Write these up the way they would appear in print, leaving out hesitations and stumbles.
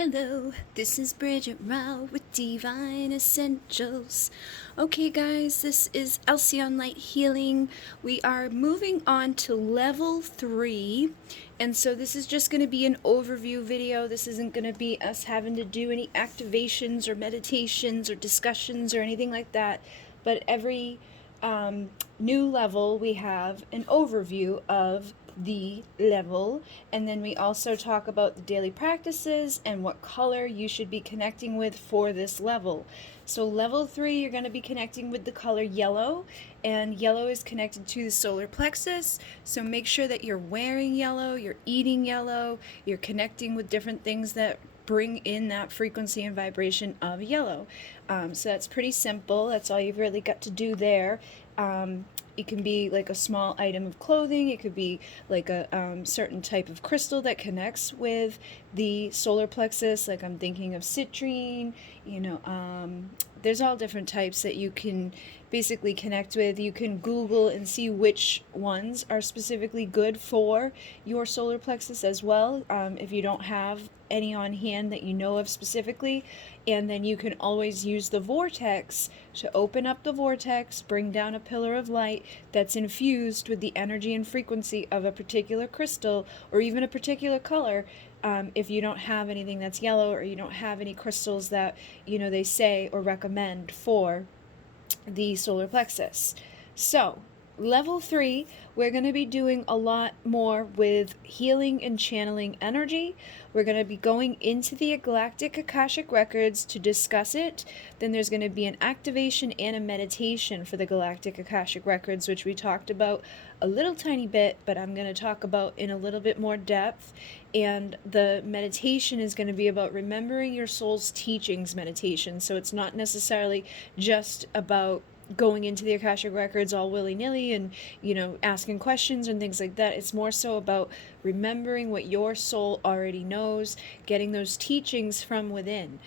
Hello, this is Bridget Rao with Divine Essentials. Okay guys, this is Alcyone Light Healing. We are moving on to level 3, and so this is just going to be an overview video. This isn't going to be us having to do any activations or meditations or discussions or anything like that, but every new level we have an overview of the level, and then we also talk about the daily practices and what color you should be connecting with for this level. So level 3, you're going to be connecting with the color yellow, and yellow is connected to the solar plexus, so make sure that you're wearing yellow, you're eating yellow, you're connecting with different things that bring in that frequency and vibration of yellow. So that's pretty simple. That's all you've really got to do there. It can be like a small item of clothing. It could be like a certain type of crystal that connects with the solar plexus. Like I'm thinking of citrine, there's all different types that you can basically connect with. You can Google and see which ones are specifically good for your solar plexus as well, if you don't have any on hand that you know of specifically. And then you can always use the vortex to open up the vortex, bring down a pillar of light that's infused with the energy and frequency of a particular crystal or even a particular color. If you don't have anything that's yellow, or you don't have any crystals that they say or recommend for the solar plexus. So level 3, we're going to be doing a lot more with healing and channeling energy. We're going to be going into the Galactic Akashic Records to discuss it. Then there's going to be an activation and a meditation for the Galactic Akashic Records, which we talked about a little tiny bit, but I'm going to talk about in a little bit more depth. And the meditation is going to be about remembering your soul's teachings meditation. So it's not necessarily just about going into the Akashic Records all willy-nilly and asking questions and things like that. It's more so about remembering what your soul already knows, getting those teachings from within.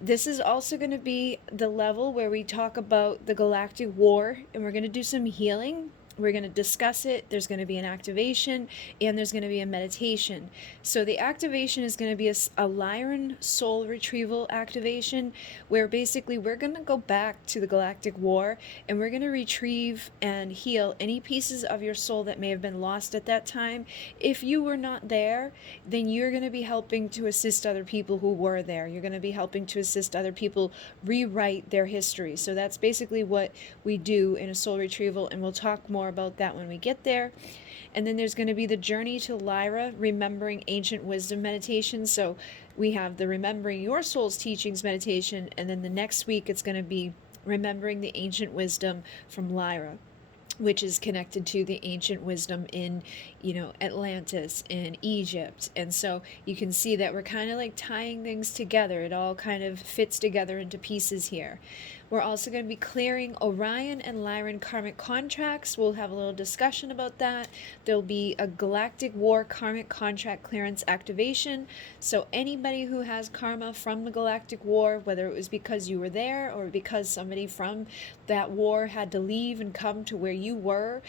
This is also going to be the level where we talk about the Galactic War, and we're going to do some healing. We're going to discuss it. There's going to be an activation, and there's going to be a meditation. So the activation is going to be a Lyran Soul Retrieval activation, where basically we're going to go back to the Galactic War, and we're going to retrieve and heal any pieces of your soul that may have been lost at that time. If you were not there, then you're going to be helping to assist other people who were there. You're going to be helping to assist other people rewrite their history. So that's basically what we do in a soul retrieval, and we'll talk more about that when we get there. And then there's going to be the Journey to Lyra, Remembering Ancient Wisdom meditation. So we have the Remembering Your Soul's Teachings meditation, and then the next week it's going to be Remembering the Ancient Wisdom from Lyra, which is connected to the ancient wisdom in, Atlantis and Egypt. And so you can see that we're kind of like tying things together. It all kind of fits together into pieces here. We're also going to be clearing Orion and Lyran karmic contracts. We'll have a little discussion about that. There'll be a Galactic War karmic contract clearance activation. So anybody who has karma from the Galactic War, whether it was because you were there or because somebody from that war had to leave and come to where you were,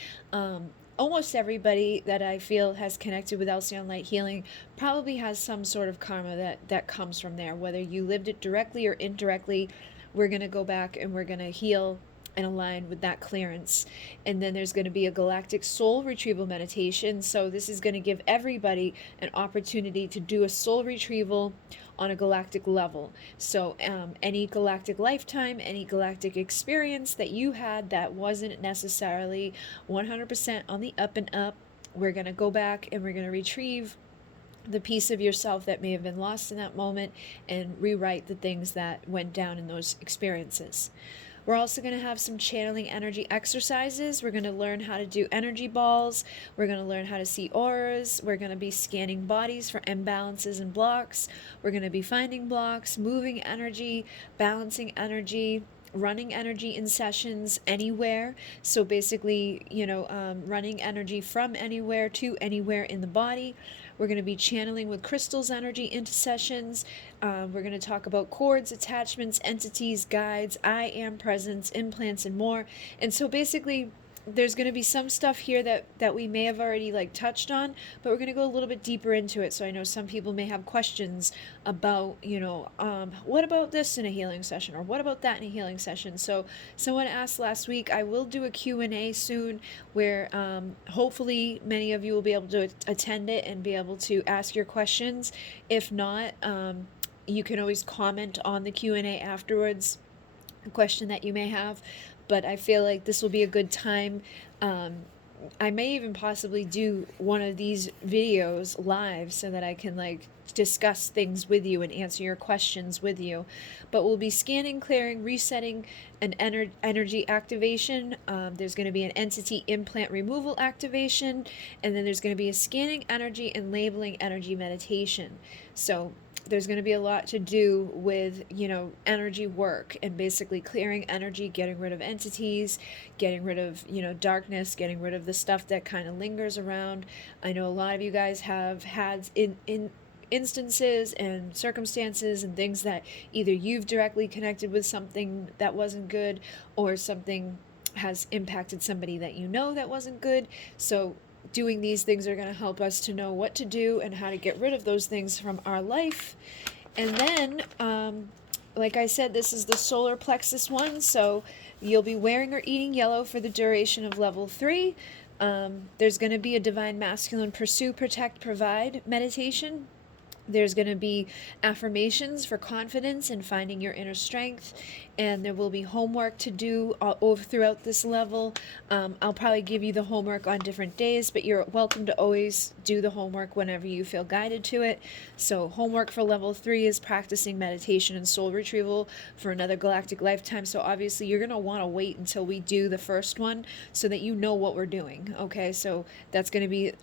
almost everybody that I feel has connected with Alcyone Light Healing probably has some sort of karma that comes from there. Whether you lived it directly or indirectly, we're going to go back and we're going to heal and align with that clearance. And then there's going to be a Galactic Soul Retrieval meditation. So this is going to give everybody an opportunity to do a soul retrieval on a galactic level. So any galactic lifetime, any galactic experience that you had that wasn't necessarily 100% on the up and up, we're going to go back and we're going to retrieve the piece of yourself that may have been lost in that moment and rewrite the things that went down in those experiences. We're also going to have some channeling energy exercises. We're going to learn how to do energy balls. We're going to learn how to see auras. We're going to be scanning bodies for imbalances and blocks. We're going to be finding blocks, moving energy, balancing energy, running energy in sessions anywhere. So basically, running energy from anywhere to anywhere in the body. We're going to be channeling with crystals energy into sessions. We're going to talk about cords, attachments, entities, guides, I am presence, implants, and more. And so basically, there's going to be some stuff here that we may have already like touched on, but we're going to go a little bit deeper into it. So I know some people may have questions about, what about this in a healing session, or what about that in a healing session. So someone asked last week, I will do a Q&A soon where hopefully many of you will be able to attend it and be able to ask your questions. If not, you can always comment on the Q&A afterwards, a question that you may have. But I feel like this will be a good time. I may even possibly do one of these videos live so that I can like discuss things with you and answer your questions with you. But we'll be scanning, clearing, resetting, an energy activation. There's going to be an entity implant removal activation, and then there's going to be a scanning energy and labeling energy meditation. So there's going to be a lot to do with, energy work and basically clearing energy, getting rid of entities, getting rid of, darkness, getting rid of the stuff that kind of lingers around. I know a lot of you guys have had in instances and circumstances and things that either you've directly connected with something that wasn't good, or something has impacted somebody that that wasn't good. So doing these things are going to help us to know what to do and how to get rid of those things from our life. And then, like I said, this is the solar plexus one, so you'll be wearing or eating yellow for the duration of level 3. There's going to be a divine masculine pursue, protect, provide meditation. There's going to be affirmations for confidence and finding your inner strength, and there will be homework to do over throughout this level. I'll probably give you the homework on different days, but you're welcome to always do the homework whenever you feel guided to it. So homework for level 3 is practicing meditation and soul retrieval for another galactic lifetime. So obviously you're going to want to wait until we do the first one so that you know what we're doing. Okay, so that's going to be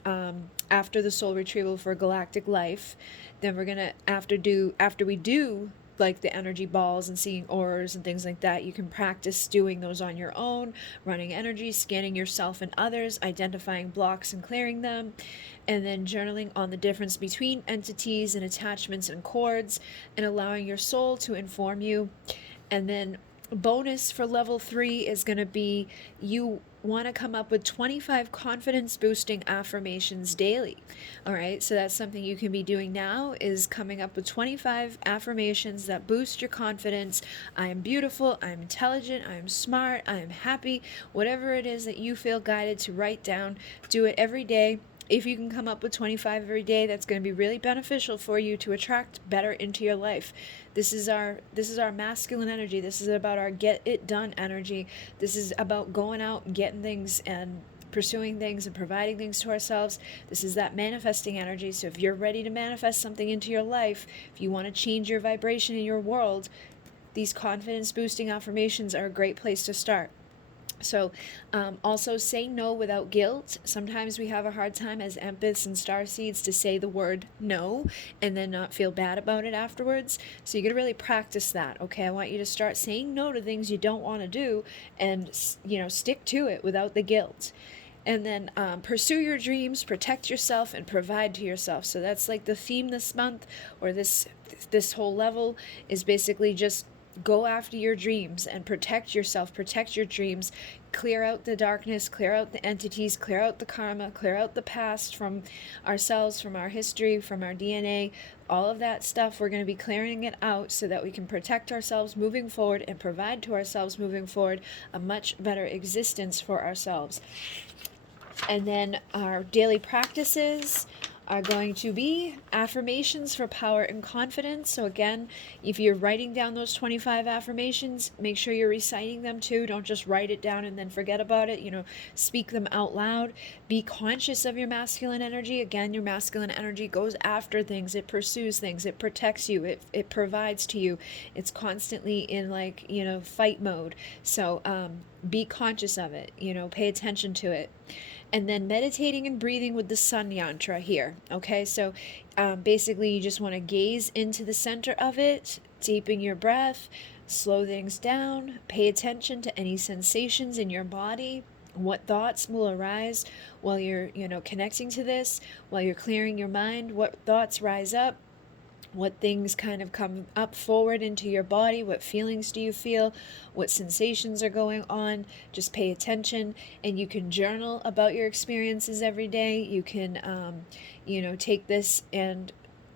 after the soul retrieval for galactic life. Then we're gonna after we do like the energy balls and seeing auras and things like that, you can practice doing those on your own, running energy, scanning yourself and others, identifying blocks and clearing them, and then journaling on the difference between entities and attachments and cords, and allowing your soul to inform you. And then bonus for level 3 is going to be, you want to come up with 25 confidence boosting affirmations daily. All right, so that's something you can be doing now, is coming up with 25 affirmations that boost your confidence. I am beautiful, I am intelligent, I am smart, I am happy. Whatever it is that you feel guided to write down, do it every day. If you can come up with 25 every day, that's going to be really beneficial for you to attract better into your life. This is our masculine energy. This is about our get it done energy. This is about going out and getting things and pursuing things and providing things to ourselves. This is that manifesting energy. So if you're ready to manifest something into your life, if you want to change your vibration in your world, these confidence boosting affirmations are a great place to start. So also say no without guilt. Sometimes we have a hard time as empaths and starseeds to say the word no and then not feel bad about it afterwards. So you're going to really practice that, okay? I want you to start saying no to things you don't want to do and, stick to it without the guilt. And then pursue your dreams, protect yourself, and provide to yourself. So that's like the theme this month, or this whole level is basically just go after your dreams and protect yourself, protect your dreams, clear out the darkness, clear out the entities, clear out the karma, clear out the past from ourselves, from our history, from our DNA, all of that stuff. We're going to be clearing it out so that we can protect ourselves moving forward and provide to ourselves moving forward a much better existence for ourselves. And then our daily practices are going to be affirmations for power and confidence. So again, if you're writing down those 25 affirmations, make sure you're reciting them too. Don't just write it down and then forget about it. Speak them out loud. Be conscious of your masculine energy. Again, your masculine energy goes after things. It pursues things. It protects you. It provides to you. It's constantly in fight mode. So be conscious of it. Pay attention to it. And then meditating and breathing with the sun yantra here. Okay, so basically you just want to gaze into the center of it, deepen your breath, slow things down, pay attention to any sensations in your body, what thoughts will arise while you're, connecting to this, while you're clearing your mind, what thoughts rise up. what things kind of come up forward into your body, what feelings do you feel, what sensations are going on. Just pay attention, and you can journal about your experiences every day. You can take this and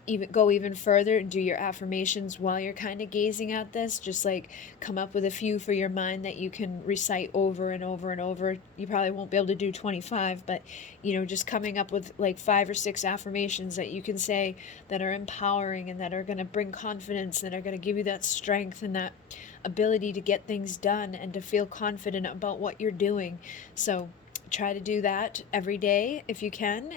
even further and do your affirmations while you're kind of gazing at this. Just like come up with a few for your mind that you can recite over and over and over. You probably won't be able to do 25, but just coming up with like 5 or 6 affirmations that you can say that are empowering and that are going to bring confidence, that are going to give you that strength and that ability to get things done and to feel confident about what you're doing. So try to do that every day if you can.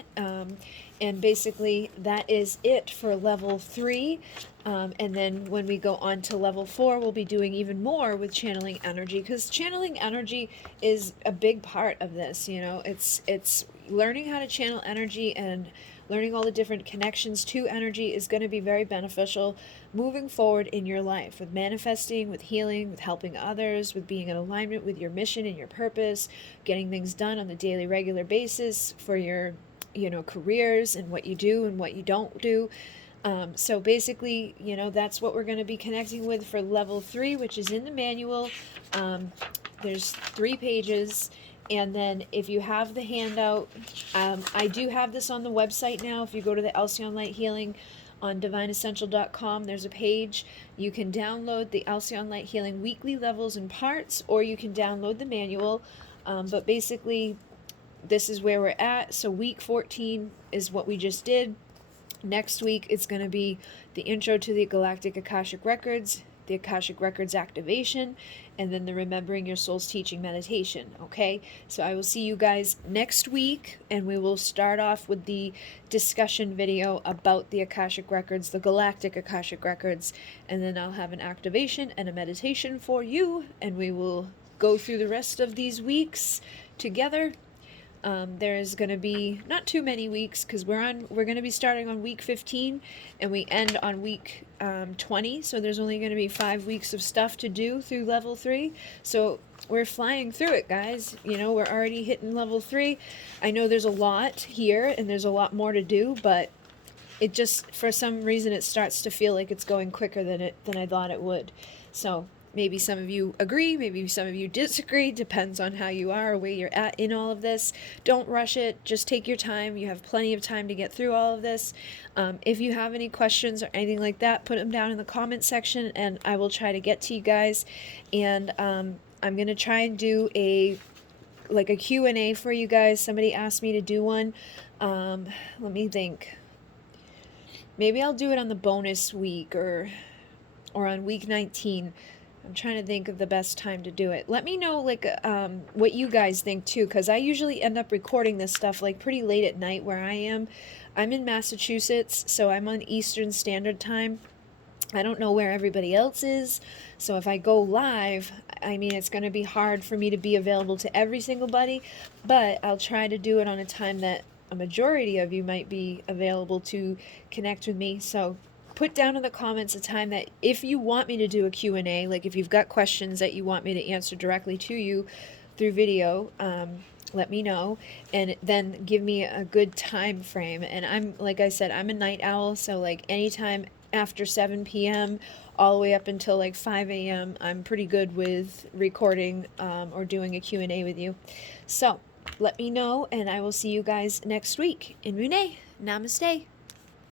And basically that is it for level 3. And then when we go on to level 4, we'll be doing even more with channeling energy, because channeling energy is a big part of this. It's learning how to channel energy, and learning all the different connections to energy is going to be very beneficial moving forward in your life, with manifesting, with healing, with helping others, with being in alignment with your mission and your purpose, getting things done on the daily, regular basis for your careers and what you do and what you don't do. So basically, that's what we're going to be connecting with for level 3, which is in the manual. There's 3 pages. And then if you have the handout, I do have this on the website now. If you go to the Alcyone Light Healing on divineessential.com, there's a page. You can download the Alcyone Light Healing weekly levels and parts, or you can download the manual. But basically, this is where we're at. So week 14 is what we just did. Next week, it's going to be the intro to the Galactic Akashic Records, the Akashic Records activation, and then the Remembering Your Soul's Teaching meditation, okay? So I will see you guys next week, and we will start off with the discussion video about the Akashic Records, the Galactic Akashic Records, and then I'll have an activation and a meditation for you, and we will go through the rest of these weeks together. There's going to be not too many weeks, because we're going to be starting on week 15 and we end on week 20, so there's only going to be 5 weeks of stuff to do through level 3. So we're flying through it, guys. We're already hitting level 3. I know there's a lot here and there's a lot more to do, but it just, for some reason, it starts to feel like it's going quicker than I thought it would. So maybe some of you agree, maybe some of you disagree, depends on how you are or where you're at in all of this. Don't rush it, just take your time. You have plenty of time to get through all of this. If you have any questions or anything like that, put them down in the comment section and I will try to get to you guys. And I'm going to try and do a Q&A for you guys. Somebody asked me to do one. Let me think. Maybe I'll do it on the bonus week or on week 19. I'm trying to think of the best time to do it. Let me know what you guys think too, because I usually end up recording this stuff pretty late at night where I am. I'm in Massachusetts, so I'm on Eastern Standard Time. I don't know where everybody else is, so if I go live, it's going to be hard for me to be available to every single buddy, but I'll try to do it on a time that a majority of you might be available to connect with me. So put down in the comments a time that, if you want me to do a Q&A, if you've got questions that you want me to answer directly to you through video, let me know, and then give me a good time frame. And like I said, I'm a night owl, so anytime after 7 p.m. all the way up until 5 a.m. I'm pretty good with recording or doing a Q&A with you. So let me know, and I will see you guys next week. In Mune, namaste.